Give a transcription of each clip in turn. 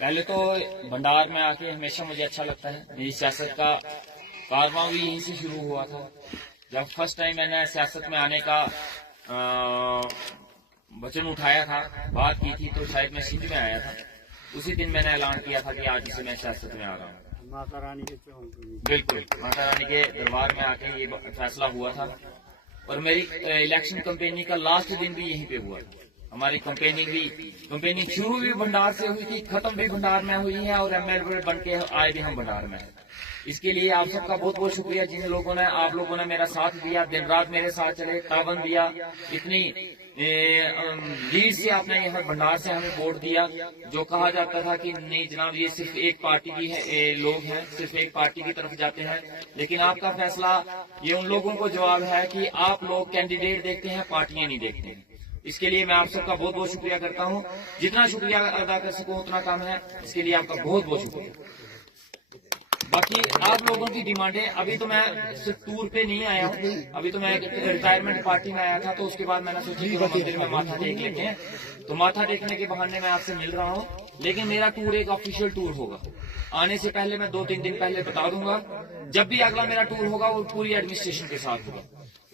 पहले तो भंडार में आके हमेशा मुझे अच्छा लगता है। मेरी सियासत का कारवां भी यहीं से शुरू हुआ था। जब फर्स्ट टाइम मैंने सियासत में आने का वचन उठाया था, बात की थी, तो शायद मैं सिंध में आया था। उसी दिन मैंने ऐलान किया था कि आज से मैं सियासत में आ रहा हूँ। माता रानी के बिल्कुल, माता रानी के दरबार में आके ये फैसला हुआ था। और मेरी इलेक्शन कैंपेनिंग का लास्ट दिन भी यहीं पे हुआ था। हमारी कैंपेनिंग शुरू भी भंडार से हुई थी, खत्म भी भंडार में हुई है, और एमएलए बन के आए भी हम भंडार में हैं। इसके लिए आप सबका बहुत बहुत शुक्रिया, जिन लोगों ने, आप लोगों ने मेरा साथ दिया, दिन रात मेरे साथ चले, ताबन दिया, इतनी लीड से आपने यहाँ भंडार से हमें वोट दिया। जो कहा जाता था कि नहीं जनाब ये सिर्फ एक पार्टी की है, लोग हैं, सिर्फ एक पार्टी की तरफ जाते हैं, लेकिन आपका फैसला ये उन लोगों को जवाब है कि आप लोग कैंडिडेट देखते हैं, पार्टियां नहीं देखते हैं। इसके लिए मैं आप सबका बहुत बहुत शुक्रिया करता हूँ। जितना शुक्रिया अदा कर सकूं उतना कम है। इसके लिए आपका बहुत बहुत शुक्रिया। बाकी आप लोगों की डिमांडें, अभी तो मैं सिर्फ टूर पे नहीं आया हूँ, अभी तो मैं रिटायरमेंट पार्टी में आया था, तो उसके बाद मैंने सोचा कि मंदिर में माथा टेक लेते हैं। तो माथा टेकने के बहाने मैं आपसे मिल रहा हूँ, लेकिन मेरा टूर एक ऑफिशियल टूर होगा। आने से पहले मैं 2-3 दिन पहले बता दूंगा। जब भी अगला मेरा टूर होगा वो पूरी एडमिनिस्ट्रेशन के साथ होगा।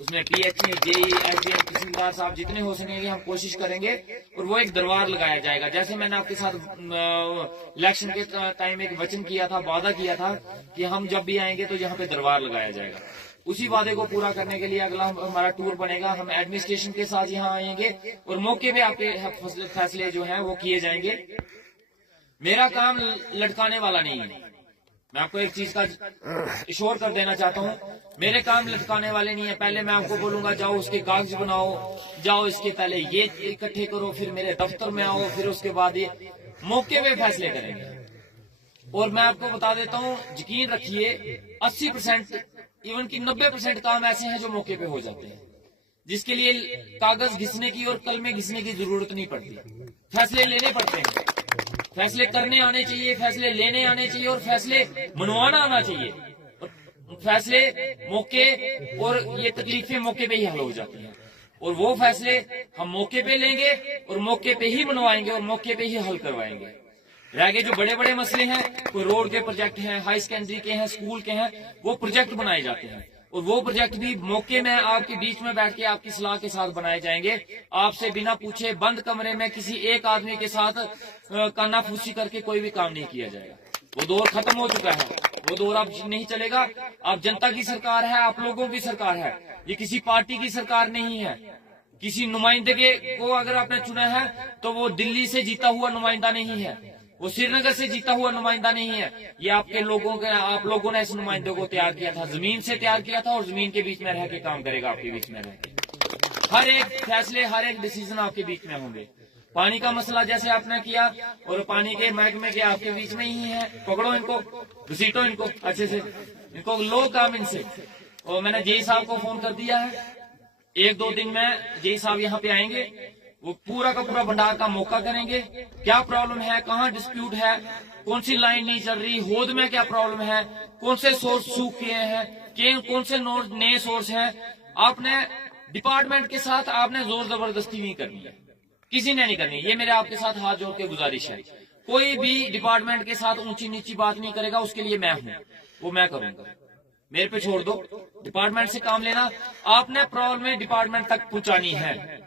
उसमें पीएचई, जेई, एसडीएम, तहसीलदार साहब जितने हो सकेंगे हम कोशिश करेंगे, और वो एक दरबार लगाया जाएगा। जैसे मैंने आपके साथ इलेक्शन के टाइम एक वचन किया था, वादा किया था कि हम जब भी आएंगे तो यहाँ पे दरबार लगाया जाएगा। उसी वादे को पूरा करने के लिए अगला हमारा टूर बनेगा। हम एडमिनिस्ट्रेशन के साथ यहाँ आएंगे और मौके पे आपके फैसले जो है वो किए जाएंगे। मेरा काम लटकाने वाला नहीं है। मैं आपको एक चीज का इशोर कर देना चाहता हूँ, मेरे काम लटकाने वाले नहीं है। पहले मैं आपको बोलूंगा जाओ उसके कागज बनाओ, जाओ इसके पहले ये इकट्ठे करो, फिर मेरे दफ्तर में आओ, फिर उसके बाद ये मौके पे फैसले करेंगे। और मैं आपको बता देता हूँ, यकीन रखिए 80% इवन की 90% काम ऐसे हैं जो मौके पे हो जाते हैं, जिसके लिए कागज घिसने की और कलमे घिसने की जरूरत नहीं पड़ती। फैसले लेने पड़ते हैं, फैसले करने आने चाहिए, फैसले लेने आने चाहिए, और फैसले मनवाना आना चाहिए। और फैसले मौके और ये तकलीफें मौके पे ही हल हो जाती हैं, और वो फैसले हम मौके पे लेंगे और मौके पे ही मनवाएंगे और मौके पे ही हल करवाएंगे। रह गए जो बड़े बड़े मसले हैं, कोई रोड के प्रोजेक्ट हैं, हाई सेकेंडरी के हैं, स्कूल के हैं, वो प्रोजेक्ट बनाए जाते हैं, और वो प्रोजेक्ट भी मौके में आपके बीच में बैठ के आपकी सलाह के साथ बनाए जाएंगे। आपसे बिना पूछे बंद कमरे में किसी एक आदमी के साथ कानाफूसी करके कोई भी काम नहीं किया जाएगा। वो दौर खत्म हो चुका है, वो दौर अब नहीं चलेगा। अब जनता की सरकार है, आप लोगों की सरकार है, ये किसी पार्टी की सरकार नहीं है। किसी नुमाइंदे को अगर आपने चुना है तो वो दिल्ली से जीता हुआ नुमाइंदा नहीं है, वो श्रीनगर से जीता हुआ नुमाइंदा नहीं है। ये आपके लोगों के, आप लोगों ने इस नुमाइंदे को तैयार किया था, जमीन से तैयार किया था, और जमीन के बीच में रह के काम करेगा, आपके बीच में रह के। हर एक फैसले, हर एक डिसीजन आपके बीच में होंगे। पानी का मसला जैसे आपने किया, और पानी के महकमे के आपके बीच में ही है। पकड़ो इनको, घसीटो इनको अच्छे से, इनको लो काम इनसे। और मैंने जेई साहब को फोन कर दिया है, 1-2 दिन में जेई साहब यहाँ पे आएंगे, वो पूरा का पूरा भंडार का मौका करेंगे। क्या प्रॉब्लम है, कहाँ डिस्प्यूट है, कौन सी लाइन नहीं चल रही, होद में क्या प्रॉब्लम है, कौन से सोर्स सूख गए हैं, कौन से नए सोर्स हैं। आपने डिपार्टमेंट के साथ आपने जोर जबरदस्ती नहीं करनी है, किसी ने नहीं करनी। ये मेरे आपके साथ हाथ जोड़ के गुजारिश है। कोई भी डिपार्टमेंट के साथ ऊंची नीची बात नहीं करेगा, उसके लिए मैं हूँ, वो मैं करूंगा। मेरे पे छोड़ दो, डिपार्टमेंट से काम लेना। आपने प्रॉब्लम डिपार्टमेंट तक पहुंचानी है,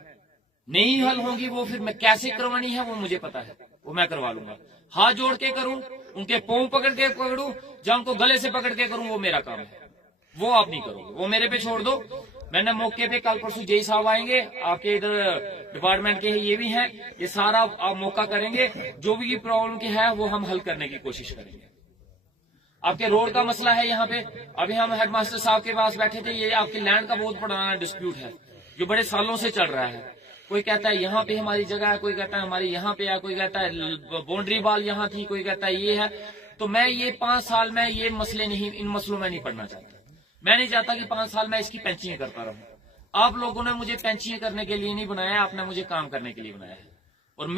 नहीं हल होंगी वो फिर मैं कैसे करवानी है वो मुझे पता है, वो मैं करवा लूंगा। हाथ जोड़ के करूं, उनके पांव पकड़ के पकड़ूं, या उनको गले से पकड़ के करूं, वो मेरा काम है, वो आप नहीं करोगे, वो मेरे पे छोड़ दो। मैंने मौके पे कल परसों जेई साहब आएंगे, आपके इधर डिपार्टमेंट के ये भी हैं, ये सारा आप मौका करेंगे। जो भी प्रॉब्लम के है वो हम हल करने की कोशिश करेंगे। आपके रोड का मसला है यहाँ पे, अभी हम हेडमास्टर साहब के पास बैठे थे, ये आपकी लैंड का बहुत पुराना डिस्प्यूट है जो बड़े सालों से चल रहा है। कोई कहता है यहाँ पे हमारी जगह है, कोई कहता है हमारी यहाँ पे है, कोई कहता है बाउंड्री वाल यहाँ थी, कोई कहता है ये है। तो मैं ये 5 साल में ये मसले नहीं, इन मसलों में नहीं पढ़ना चाहता। मैं नहीं चाहता कि 5 साल में इसकी पेंचिंग करता रहूं। आप लोगों ने मुझे पेंचिंग करने के लिए नहीं बनाया, आपने मुझे काम करने के लिए बनाया है। और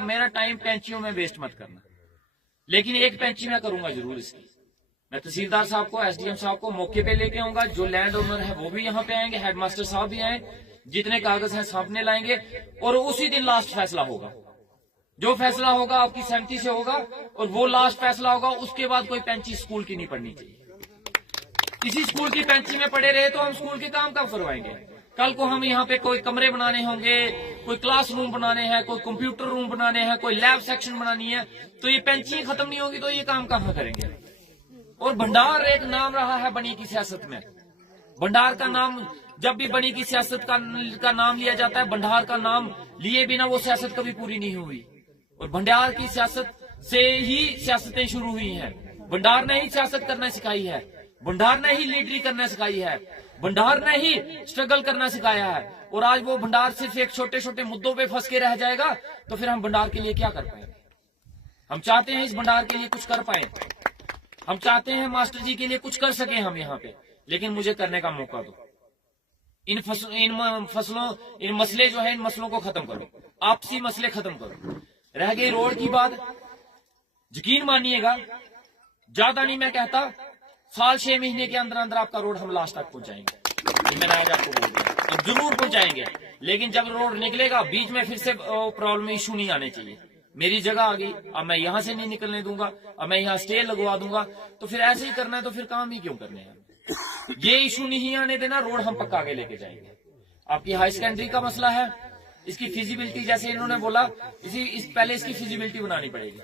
मेरा टाइम पेंचियों में वेस्ट मत करना। लेकिन एक पेंची मैं करूंगा जरूर इसकी। मैं तहसीलदार साहब को, एसडीएम साहब को मौके पे लेके आऊंगा, जो लैंड ओनर है वो भी यहाँ पे आएंगे, हेडमास्टर साहब भी आए, जितने कागज हैं सामने लाएंगे, और उसी दिन लास्ट फैसला होगा। जो फैसला होगा आपकी सहमति से होगा और वो लास्ट फैसला होगा। उसके बाद कोई पेंची स्कूल की नहीं पढ़नी चाहिए। किसी स्कूल की पेंची में पड़े रहे तो हम स्कूल के काम कब करवाएंगे? कल को हम यहाँ पे कोई कमरे बनाने होंगे, कोई क्लासरूम बनाने हैं, कोई कंप्यूटर रूम बनाने हैं, कोई लैब सेक्शन बनानी है, तो ये पेंची खत्म नहीं होगी तो ये काम कहाँ करेंगे? और भंडार एक नाम रहा है बनी की सियासत में। भंडार का नाम जब भी बनी की सियासत का नाम लिया जाता है, भंडार का नाम लिए बिना वो सियासत कभी पूरी नहीं हुई। और भंडार की सियासत से ही सियासतें शुरू हुई हैं। भंडार ने ही सियासत करना सिखाई है, भंडार ने ही लीडरी करना सिखाई है, भंडार ने ही स्ट्रगल करना सिखाया है। और आज वो भंडार सिर्फ एक छोटे छोटे मुद्दों पे फंस के रह जाएगा तो फिर हम भंडार के लिए क्या कर पाएंगे? हम चाहते हैं इस भंडार के लिए कुछ कर पाए, हम चाहते हैं मास्टर जी के लिए कुछ कर सके हम यहाँ पे, लेकिन मुझे करने का मौका दो। इन मसले जो है, इन मसलों को खत्म करो, आपसी मसले खत्म करो। रह गई रोड की बात, यकीन मानिएगा, ज्यादा नहीं मैं कहता, साल 6 महीने के अंदर अंदर आपका रोड हम लास्ट तक पहुंचाएंगे। मैंने आज आपको बोल दिया, तो जरूर पहुंचाएंगे। लेकिन जब रोड निकलेगा बीच में फिर से प्रॉब्लम इशू नहीं आने चाहिए। मेरी जगह आ गई, अब मैं यहां से नहीं निकलने दूंगा, अब मैं यहाँ स्टे लगवा दूंगा, तो फिर ऐसे ही करना है तो फिर काम ही क्यों करने हैं? ये इशू नहीं आने देना, रोड हम पक्का के लेके जाएंगे। आपकी हाई सेकेंडरी का मसला है, इसकी फिजिबिलिटी जैसे इन्होंने बोला, पहले इसकी फिजिबिलिटी बनानी पड़ेगी।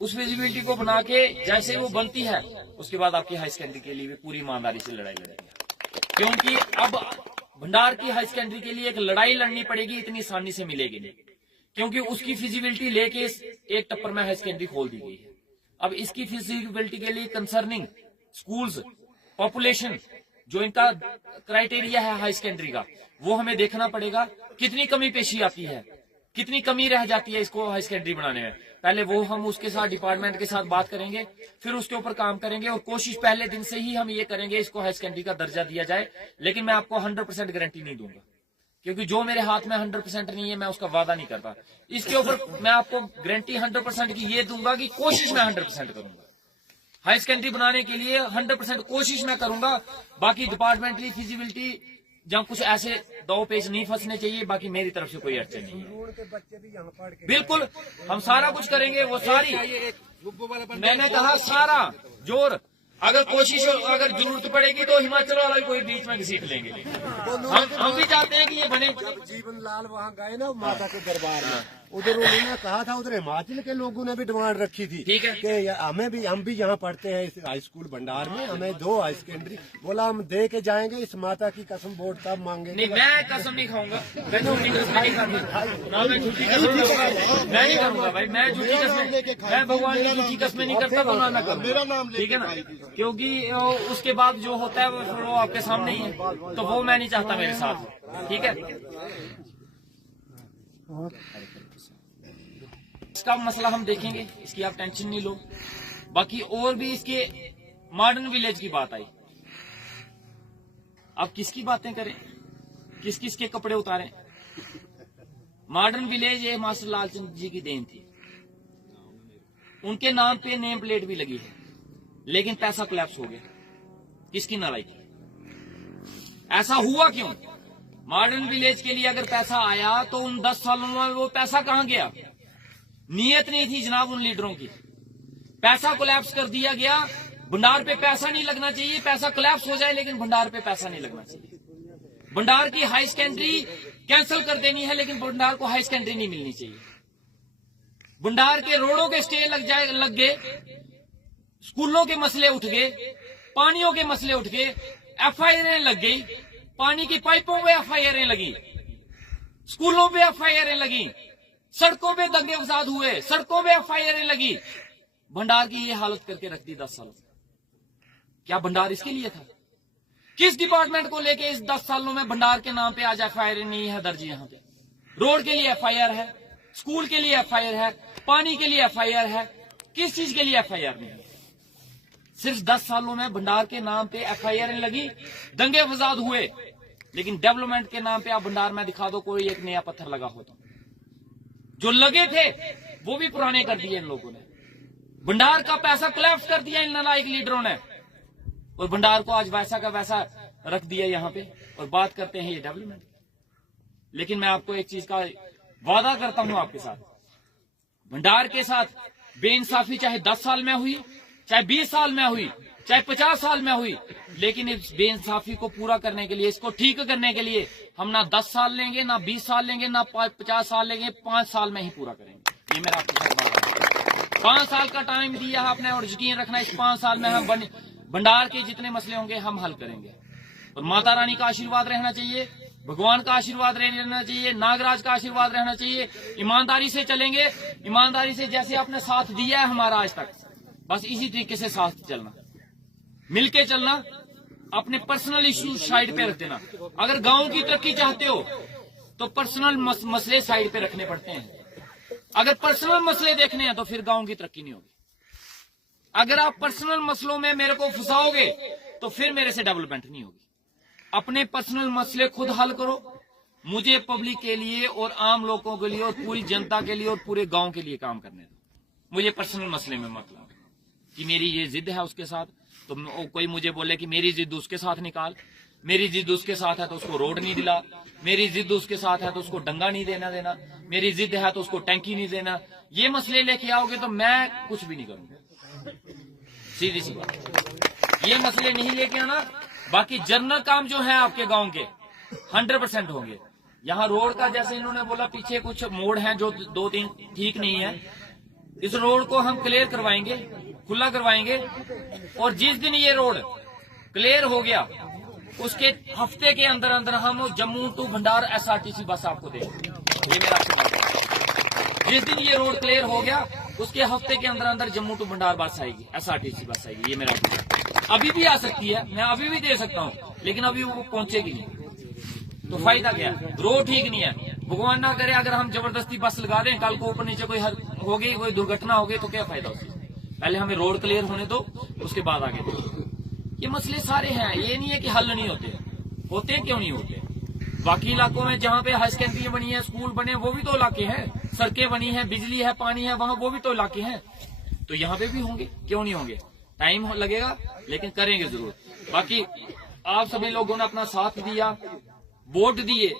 उस फिजिबिलिटी को बना के जैसे वो बनती है उसके बाद आपकी हाई सेकेंडरी के लिए भी पूरी ईमानदारी से लड़ाई लड़ेंगे। क्योंकि अब भंडार की हाई सेकेंडरी के लिए एक लड़ाई लड़नी पड़ेगी, इतनी आसानी से मिलेगी नहीं, क्योंकि उसकी फिजिबिलिटी लेके एक टप्पर में हाई सेकेंडरी खोल दी गई है। अब इसकी फिजिबिलिटी के लिए कंसर्निंग स्कूल्स, पॉपुलेशन, जो इनका क्राइटेरिया है हाई सेकेंडरी का, वो हमें देखना पड़ेगा। कितनी कमी पेशी आती है, कितनी कमी रह जाती है इसको हाई सेकेंडरी बनाने में, पहले वो हम उसके साथ डिपार्टमेंट के साथ बात करेंगे, फिर उसके ऊपर काम करेंगे। और कोशिश पहले दिन से ही हम ये करेंगे इसको हाई सेकेंडरी का दर्जा दिया जाए। लेकिन मैं आपको 100% गारंटी नहीं दूंगा, क्योंकि जो मेरे हाथ में 100% नहीं है मैं उसका वादा नहीं करता। इसके ऊपर मैं आपको गारंटी 100% की ये दूंगा कि कोशिश मैं 100% करूंगा। हाई सेकेंडरी बनाने के लिए 100% कोशिश मैं करूंगा। बाकी डिपार्टमेंटली फिजिबिलिटी जहाँ कुछ ऐसे 2 पेज नहीं फंसने चाहिए, बाकी मेरी तरफ से कोई अड़चन नहीं है। बिल्कुल हम सारा कुछ करेंगे, वो सारी मैंने कहा सारा जोर, अगर कोशिश अगर जरूरत पड़ेगी तो हिमाचल वाला भी कोई बीच में घसीट लेंगे। हम भी चाहते हैं कि ये बने। जीवन लाल वहाँ गए ना माता के दरबार में, उधर उन्होंने कहा था, उधर हिमाचल के लोगों ने भी डिमांड रखी थी, ठीक है, कि हम भी यहाँ पढ़ते हैं इस हाई स्कूल भंडार में, हमें 2 हाई सेकेंडरी। बोला हम दे के जाएंगे, इस माता की कसम बोर्ड तब मांगे। नहीं, मैं कसम नहीं खाऊंगा, मैं झूठी कसम नहीं खाऊंगा, ना मैं झूठी कसम मैं नहीं करूंगा भाई, मैं झूठी कसम, मैं भगवान की झूठी कसमें नहीं करता, तो ना करूंगा, ठीक है ना? क्योंकि उसके बाद जो होता है वो आपके सामने ही है, तो वो मैं नहीं चाहता मेरे साथ, ठीक है? इसका मसला हम देखेंगे, इसकी आप टेंशन नहीं लो। बाकी और भी इसके मॉडर्न विलेज की बात आई, आप किसकी बातें करें, किस किस के कपड़े उतारें? मॉडर्न विलेज ये मास्टर लालचंद जी की देन थी, उनके नाम पे नेम प्लेट भी लगी है, लेकिन पैसा कोलैप्स हो गया। किसकी नालायकी? ऐसा हुआ क्यों? मॉडर्न विलेज के लिए अगर पैसा आया तो उन 10 सालों में वो पैसा कहां गया? नीयत नहीं थी जनाब उन लीडरों की, पैसा कोलैप्स कर दिया गया। भंडार पे पैसा नहीं लगना चाहिए, पैसा कोलैप्स हो जाए लेकिन भंडार पे पैसा नहीं लगना चाहिए। भंडार की हाई सेकेंडरी कैंसिल कर देनी है, लेकिन भंडार को हाई सेकेंडरी नहीं मिलनी चाहिए। भंडार के रोडों के स्टे लग गए, स्कूलों के मसले उठ गए, पानियों के मसले उठ गए, FIR लग गई, पानी की पाइपों पे FIR लगी, स्कूलों पे FIR लगी, सड़कों पे दंगे फसाद हुए, सड़कों पे FIR लगी। भंडार की ये हालत करके रख दी 10 सालों। क्या भंडार इसके लिए था? किस डिपार्टमेंट को लेके इस 10 सालों में भंडार के नाम पे आज FIR नहीं है दर्ज? यहाँ पे रोड के लिए FIR है, स्कूल के लिए FIR है, पानी के लिए FIR है, किस चीज के लिए FIR नहीं है? सिर्फ 10 सालों में भंडार के नाम पे FIR लगी, दंगे फसाद हुए, लेकिन डेवलपमेंट के नाम पे आप भंडार में दिखा दो कोई एक नया पत्थर लगा हो तो। जो लगे थे वो भी पुराने कर दिए इन लोगों ने। भंडार का पैसा कोलैप्स कर दिया इन नालायक लीडरों ने, और भंडार को आज वैसा का वैसा रख दिया यहाँ पे, और बात करते हैं ये डेवलपमेंट। लेकिन मैं आपको एक चीज का वादा करता हूं आपके साथ, भंडार के साथ बेइंसाफी चाहे 10 साल में हुई, चाहे 20 साल में हुई, चाहे 50 साल में हुई, लेकिन इस बेइंसाफी को पूरा करने के लिए, इसको ठीक करने के लिए हम ना 10 साल लेंगे, ना 20 साल लेंगे, ना 50 साल लेंगे, 5 साल में ही पूरा करेंगे। ये मेरा आपके साथ बात है। 5 साल का टाइम दिया है आपने और यकीन रखना इस 5 साल में हम भंडार के जितने मसले होंगे हम हल करेंगे। और माता रानी का आशीर्वाद रहना चाहिए, भगवान का आशीर्वाद रहना चाहिए, नागराज का आशीर्वाद रहना चाहिए। ईमानदारी से चलेंगे, ईमानदारी से जैसे आपने साथ दिया है हमारा आज तक, बस इसी तरीके से साथ चलना, मिलके चलना, अपने पर्सनल इश्यू साइड पे रख देना। अगर गांव की तरक्की चाहते हो तो पर्सनल मसले साइड पे रखने पड़ते हैं। अगर पर्सनल मसले देखने हैं तो फिर गांव की तरक्की नहीं होगी। अगर आप पर्सनल मसलों में मेरे को फंसाओगे तो फिर मेरे से डेवलपमेंट नहीं होगी। अपने पर्सनल मसले खुद हल करो, मुझे पब्लिक के लिए और आम लोगों के लिए और पूरी जनता के लिए और पूरे गांव के लिए काम करने दो। मुझे पर्सनल मसले में मत लाओ कि मेरी ये जिद है उसके साथ, तो कोई मुझे बोले कि मेरी जिद उसके साथ निकाल, मेरी जिद उसके साथ है तो उसको रोड नहीं दिला, मेरी जिद उसके साथ है तो उसको डंगा नहीं देना, मेरी जिद है तो उसको टैंकी नहीं देना। ये मसले लेके आओगे तो मैं कुछ भी नहीं करूंगा, सीधी सी बात। ये मसले नहीं लेके आना। बाकी जनरल काम जो है आपके गांव के 100% होंगे। यहाँ रोड का जैसे इन्होंने बोला पीछे कुछ मोड़ हैं जो 2-3 ठीक नहीं है, इस रोड को हम क्लियर करवाएंगे, खुला करवाएंगे। और जिस दिन ये रोड क्लियर हो गया उसके हफ्ते के अंदर अंदर हम जम्मू टू भंडार SRTC बस आपको देंगे। ये मेरा आपको, जिस दिन ये रोड क्लियर हो गया उसके हफ्ते के अंदर अंदर जम्मू टू भंडार बस आएगी, SRTC बस आएगी। ये मेरा आपको, अभी भी आ सकती है, मैं अभी भी दे सकता हूँ, लेकिन अभी वो पहुंचेगी नहीं तो फायदा क्या? रोड ठीक नहीं है। भगवान ना करे अगर हम जबरदस्ती बस लगा दें, कल को ऊपर नीचे कोई होगी, कोई दुर्घटना होगी तो क्या फायदा उससे? पहले हमें रोड क्लियर होने दो, उसके बाद आगे दो। ये मसले सारे हैं, ये नहीं है कि हल नहीं होते क्यों नहीं होते? बाकी इलाकों में जहाँ पे हाई सेकेंडरी बनी है, स्कूल बने, वो भी तो इलाके हैं, सड़कें बनी है, बिजली है, पानी है, वहाँ वो भी तो इलाके हैं। तो यहाँ पे भी होंगे, क्यों नहीं होंगे? टाइम लगेगा लेकिन करेंगे जरूर। बाकी आप सभी लोगों ने अपना साथ दिया, वोट दिए,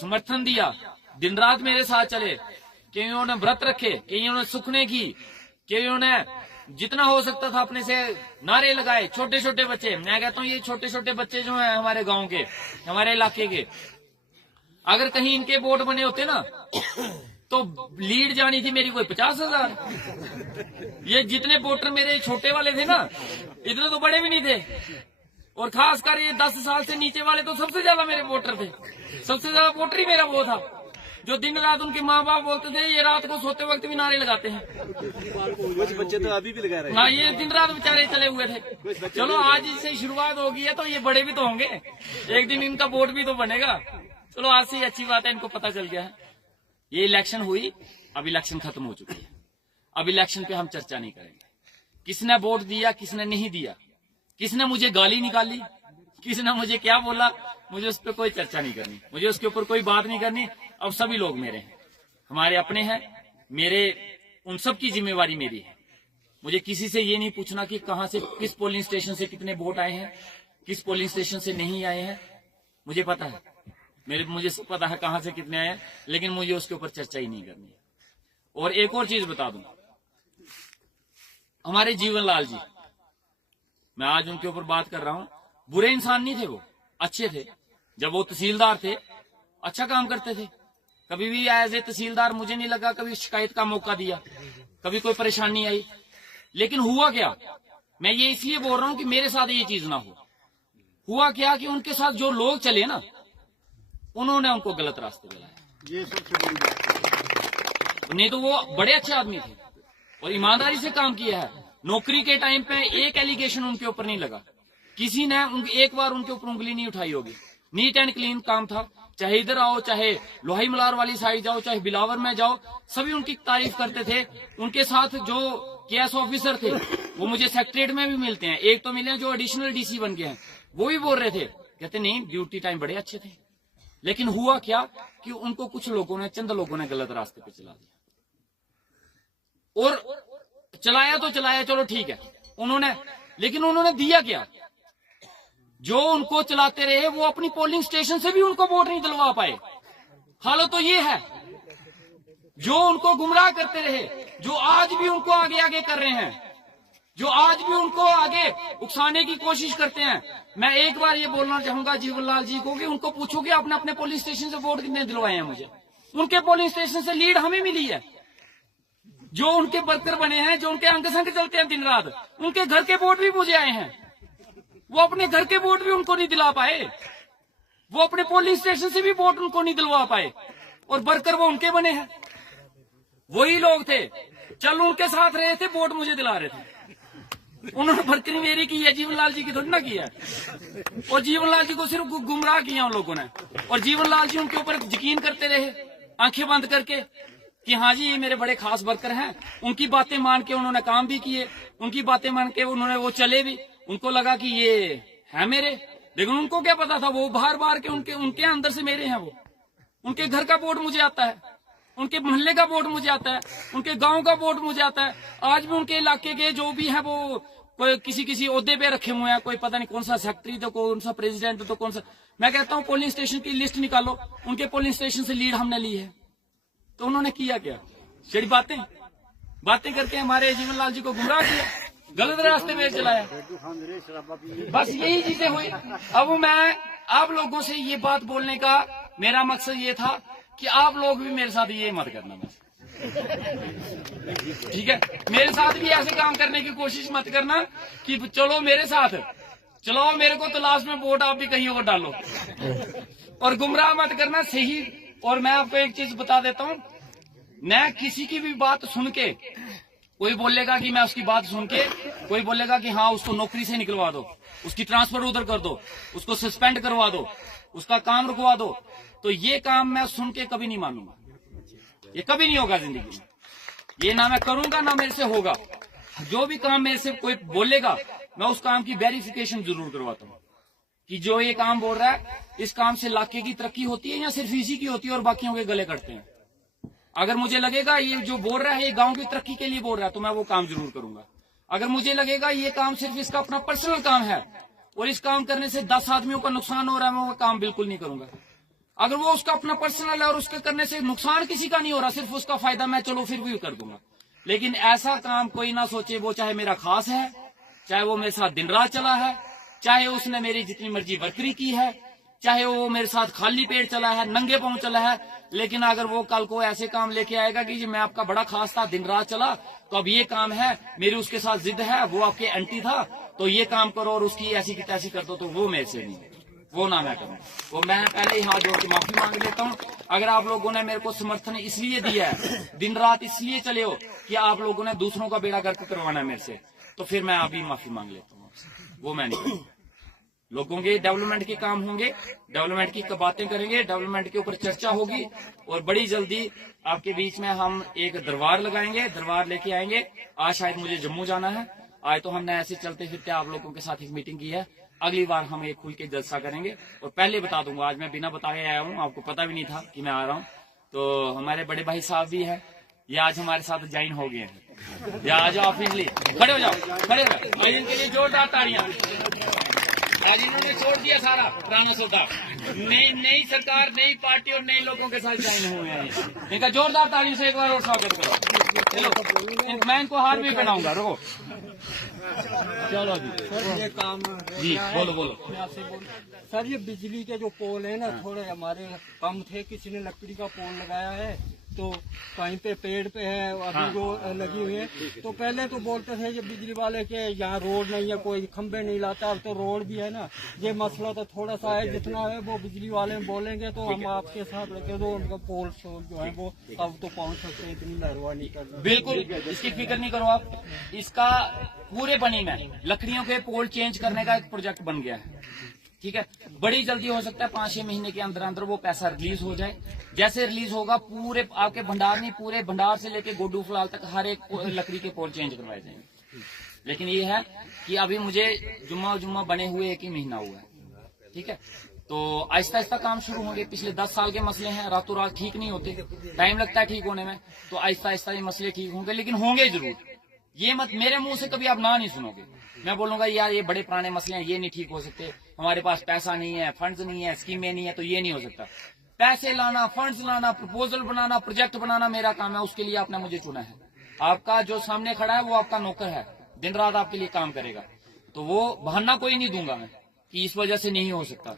समर्थन दिया, दिन रात मेरे साथ चले, कईयों ने व्रत रखे, कईयों ने सुखने की, कईयों ने जितना हो सकता था अपने से नारे लगाए। छोटे छोटे बच्चे, मैं कहता हूँ ये छोटे छोटे बच्चे जो हैं हमारे गांव के, हमारे इलाके के, अगर कहीं इनके वोट बने होते ना तो लीड जानी थी मेरी कोई 50,000। ये जितने वोटर मेरे छोटे वाले थे ना, इतने तो बड़े भी नहीं थे। और खासकर ये 10 साल से नीचे वाले तो सबसे ज्यादा मेरे वोटर थे। सबसे ज्यादा वोटर ही मेरा वो था जो दिन रात उनके माँ बाप बोलते थे, ये रात को सोते वक्त भी नारे लगाते हैं। कुछ बच्चे तो अभी भी लगा रहे हैं। ना, ये दिन रात बेचारे चले हुए थे। चलो आज इससे शुरुआत होगी है तो ये बड़े भी तो होंगे, एक दिन इनका वोट भी तो बनेगा। चलो आज से ही अच्छी बात है, इनको पता चल गया है। ये इलेक्शन हुई, अब इलेक्शन खत्म हो चुकी है, अब इलेक्शन पे हम चर्चा नहीं करेंगे। किसने वोट दिया, किसने नहीं दिया, किसने मुझे गाली निकाली, किसने मुझे क्या बोला, मुझे उस पर कोई चर्चा नहीं करनी, मुझे उसके ऊपर कोई बात नहीं करनी। अब सभी लोग मेरे हैं, हमारे अपने हैं, मेरे उन सब की जिम्मेवारी मेरी है। मुझे किसी से ये नहीं पूछना कि कहां से, किस पोलिंग स्टेशन से कितने वोट आए हैं, किस पोलिंग स्टेशन से नहीं आए हैं। मुझे पता है, मुझे पता है कहां से कितने आए हैं, लेकिन मुझे उसके ऊपर चर्चा ही नहीं करनी है। और एक और चीज बता दूं, हमारे जीवन लाल जी, मैं आज उनके ऊपर बात कर रहा हूं, बुरे इंसान नहीं थे, वो अच्छे थे। जब वो तहसीलदार थे अच्छा काम करते थे, कभी भी एज ए तहसीलदार मुझे नहीं लगा कभी शिकायत का मौका दिया, कभी कोई परेशानी आई। लेकिन हुआ क्या, मैं ये इसलिए बोल रहा हूं कि मेरे साथ ये चीज ना हो। हुआ क्या कि उनके साथ जो लोग चले ना, उन्होंने उनको गलत रास्ते दिलाया। ये सबसे बड़ी बात। नहीं तो वो बड़े अच्छे आदमी थे और ईमानदारी से काम किया है। नौकरी के टाइम पे एक एलिगेशन उनके ऊपर नहीं लगा, किसी ने एक बार उनके ऊपर उंगली नहीं उठाई होगी। नीट एंड क्लीन काम था, चाहे इधर आओ, चाहे लोहाई मलार वाली साइड जाओ, चाहे बिलावर में जाओ, सभी उनकी तारीफ करते थे। उनके साथ जो केएस ऑफिसर थे वो मुझे सेक्रेटरीट में भी मिलते हैं, एक तो मिले जो एडिशनल डीसी बन गए हैं, वो भी बोल रहे थे, कहते नहीं ड्यूटी टाइम बड़े अच्छे थे। लेकिन हुआ क्या कि उनको कुछ लोगों ने, चंद लोगों ने गलत रास्ते पे चला दिया। और चलाया तो चलाया, चलो ठीक है उन्होंने, लेकिन उन्होंने दिया क्या? जो उनको चलाते रहे वो अपनी पोलिंग स्टेशन से भी उनको वोट नहीं दिलवा पाए। हालत तो ये है। जो उनको गुमराह करते रहे, जो आज भी उनको आगे आगे कर रहे हैं, जो आज भी उनको आगे उकसाने की कोशिश करते हैं। मैं एक बार ये बोलना चाहूंगा जीवनलाल जी को कि उनको पूछो कि आपने अपने पोलिंग स्टेशन से वोट कितने दिलवाए हैं मुझे। उनके पोलिंग स्टेशन से लीड हमें मिली है। जो उनके वर्कर बने हैं, जो उनके अंग संग चलते हैं दिन रात, उनके घर के वोट भी मुझे आए हैं। वो अपने घर के वोट भी उनको नहीं दिला पाए, वो अपने पोलिंग स्टेशन से भी वोट उनको नहीं दिलवा पाए, और वर्कर वो उनके बने हैं। वही लोग थे, चल उनके साथ रहे थे, वोट मुझे दिला रहे थे। उन्होंने वर्करी मेरी की है, जीवनलाल जी की थोड़ी ना की है। और जीवनलाल जी को सिर्फ गुमराह किया उन लोगों ने, और जीवनलाल जी उनके ऊपर यकीन करते रहे आंखें बंद करके कि हाँ जी ये मेरे बड़े खास वर्कर हैं। उनकी बातें मान के उन्होंने काम भी किए, उनकी बातें मान के उन्होंने वो चले भी। उनको लगा कि ये है मेरे, लेकिन उनको क्या पता था वो बाहर बाहर के उनके अंदर से मेरे हैं। वो उनके घर का वोट मुझे आता है, उनके मोहल्ले का वोट मुझे आता है, उनके गांव का वोट मुझे आता है। आज भी उनके इलाके के जो भी है वो कोई किसी ओहदे पे रखे हुए हैं, कोई पता नहीं कौन सा सेक्रेटरी तो कौन सा प्रेसिडेंट तो कौन सा। मैं कहता हूँ पोलिंग स्टेशन की लिस्ट निकालो, उनके पोलिंग स्टेशन से लीड हमने ली है। तो उन्होंने किया क्या? बड़ी बातें करके हमारे जीवनलाल जी को गुमराह किया, गलत रास्ते में चलाया। बस यही चीजें हुई। अब मैं आप लोगों से ये बात बोलने का मेरा मकसद ये था कि आप लोग भी मेरे साथ ये मत करना बस, ठीक है? मेरे साथ भी ऐसे काम करने की कोशिश मत करना कि चलो मेरे साथ चलो, मेरे को तो लास्ट में वोट आप भी कहीं और डालो, और गुमराह मत करना सही। और मैं आपको एक चीज बता देता हूँ, मैं किसी की भी बात सुन के, कोई बोलेगा कि मैं उसकी बात सुन के, कोई बोलेगा कि हाँ उसको नौकरी से निकलवा दो, उसकी ट्रांसफर उधर कर दो, उसको सस्पेंड करवा दो, उसका काम रुकवा दो, तो ये काम मैं सुन के कभी नहीं मानूंगा। ये कभी नहीं होगा जिंदगी में, ये ना मैं करूंगा ना मेरे से होगा। जो भी काम मेरे से कोई बोलेगा, मैं उस काम की वेरिफिकेशन जरूर करवाता हूँ कि जो ये काम बोल रहा है, इस काम से इलाके की तरक्की होती है या सिर्फ इसी की होती है और बाकियों के गले कटते हैं। अगर मुझे लगेगा ये जो बोल रहा है ये गांव की तरक्की के लिए बोल रहा है, तो मैं वो काम जरूर करूंगा। अगर मुझे लगेगा ये काम सिर्फ इसका अपना पर्सनल काम है और इस काम करने से 10 आदमियों का नुकसान हो रहा है, मैं वो काम बिल्कुल नहीं करूंगा। अगर वो उसका अपना पर्सनल है और उसके करने से नुकसान किसी का नहीं हो रहा, सिर्फ उसका फायदा, मैं चलो फिर भी कर दूंगा। लेकिन ऐसा काम कोई ना सोचे, वो चाहे मेरा खास है, चाहे वो मेरे साथ दिन रात चला है, चाहे उसने मेरी जितनी मर्जी वर्करी की है, चाहे वो मेरे साथ खाली पेट चला है, नंगे पांव चला है, लेकिन अगर वो कल को ऐसे काम लेके आएगा कि जी मैं आपका बड़ा खास था, दिन रात चला, तो अब ये काम है, मेरी उसके साथ जिद है, वो आपके एंटी था, तो ये काम करो और उसकी ऐसी की तैसी कर दो, तो वो मेरे से नहीं, वो ना मैं करूं। वो मैं पहले ही हाथ जोड़ के माफी मांग लेता हूं। अगर आप लोगों ने मेरे को समर्थन इसलिए दिया है, दिन रात इसलिए चले हो कि आप लोगों ने दूसरों का बेड़ा गर्क करवाना है मेरे से, तो फिर मैं अभी माफी मांग लेता हूँ। वो मैं नहीं करूंगा। लोगों के डेवलपमेंट के काम होंगे, डेवलपमेंट की बातें करेंगे, डेवलपमेंट के ऊपर चर्चा होगी, और बड़ी जल्दी आपके बीच में हम एक दरबार लगाएंगे, दरबार लेके आएंगे। आज शायद मुझे जम्मू जाना है, आज तो हमने ऐसे चलते फिरते आप लोगों के साथ एक मीटिंग की है। अगली बार हम एक खुल के जलसा करेंगे। और पहले बता दूंगा, आज मैं बिना बताए आया हूँ, आपको पता भी नहीं था कि मैं आ रहा हूँ। तो हमारे बड़े भाई साहब भी है, ये आज हमारे साथ ज्वाइन हो गए हैं। या आ जाओ ऑफिशियली, खड़े हो जाओ, खड़े हो जाओ। और इनके लिए जोरदार ताड़ियां। आज इन्होंने छोड़ दिया सारा पुराना सौदा, नई सरकार, नई पार्टी और नए लोगों के साथ ज्वाइन हुए हैं। इनका जोरदार तालियों से एक बार और स्वागत करो। चलो मैं इनको हार भी पहनाऊंगा, रुको। चलो अभी ये काम जी बोलो। सर ये बिजली के जो पोल है ना, थोड़े हमारे कम थे, किसी ने लकड़ी का पोल लगाया है, तो कहीं पे पेड़ पे है अभी जो लगी हुई है। तो पहले तो बोलते थे ये बिजली वाले के यहाँ रोड नहीं है, कोई खंबे नहीं लाता। अब तो रोड भी है ना, ये मसला तो थोड़ा सा है, जितना है वो बिजली वाले बोलेंगे तो हम आपके साथ रखे, तो उनका पोल जो है वो अब तो पहुँच सकते हैं, इतनी लापरवाही करना। बिल्कुल इसकी फिक्र नहीं करो आप। इसका पूरे बनी में लकड़ियों के पोल चेंज करने का एक प्रोजेक्ट बन गया है, ठीक है। बड़ी जल्दी हो सकता है, 5-6 महीने के अंदर अंदर वो पैसा रिलीज हो जाए। जैसे रिलीज होगा, पूरे आपके भंडार नहीं, पूरे भंडार से लेके गोडू फलाल तक हर एक लकड़ी के पोल चेंज करवाए जाएंगे। लेकिन ये है कि अभी मुझे जुम्मा बने हुए 1 ही महीना हुआ है, ठीक है। तो आहिस्ता आहिस्ता काम शुरू होंगे। पिछले 10 साल के मसले हैं, रातों रात ठीक नहीं होते, टाइम लगता है ठीक होने में। तो आहिस्ता आहिस्ता ये मसले ठीक होंगे, लेकिन होंगे जरूर। ये मत मेरे मुंह से कभी आप ना नहीं सुनोगे। मैं बोलूंगा यार ये बड़े पुराने मसले हैं, ये नहीं ठीक हो सकते, हमारे पास पैसा नहीं है, फंड्स नहीं है, स्कीमें नहीं है, तो ये नहीं हो सकता। पैसे लाना, फंड्स लाना, प्रपोजल बनाना, प्रोजेक्ट बनाना मेरा काम है। उसके लिए आपने मुझे चुना है। आपका जो सामने खड़ा है वो आपका नौकर है, दिन रात आपके लिए काम करेगा। तो वो बहाना कोई नहीं दूंगा मैं कि इस वजह से नहीं हो सकता।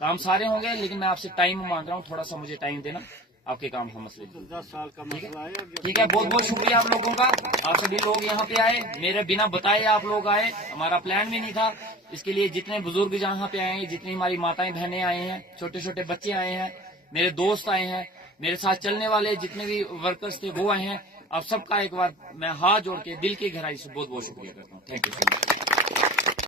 काम सारे होंगे, लेकिन मैं आपसे टाइम मांग रहा हूँ, थोड़ा सा मुझे टाइम देना, आपके काम हम मसले 10 साल का मसला है। ठीक है। बहुत बहुत शुक्रिया आप लोगों का। आप सभी लोग यहाँ पे आए, मेरे बिना बताए आप लोग आए, हमारा प्लान भी नहीं था। इसके लिए जितने बुजुर्ग यहाँ पे आए हैं, जितनी हमारी माताएं बहनें आए हैं, छोटे छोटे बच्चे आए हैं, मेरे दोस्त आए हैं, मेरे साथ चलने वाले जितने भी वर्कर्स थे वो आए हैं, आप सबका एक बार मैं हाथ जोड़ के दिल की गहराई से बहुत बहुत शुक्रिया करता हूँ। Thank you so much.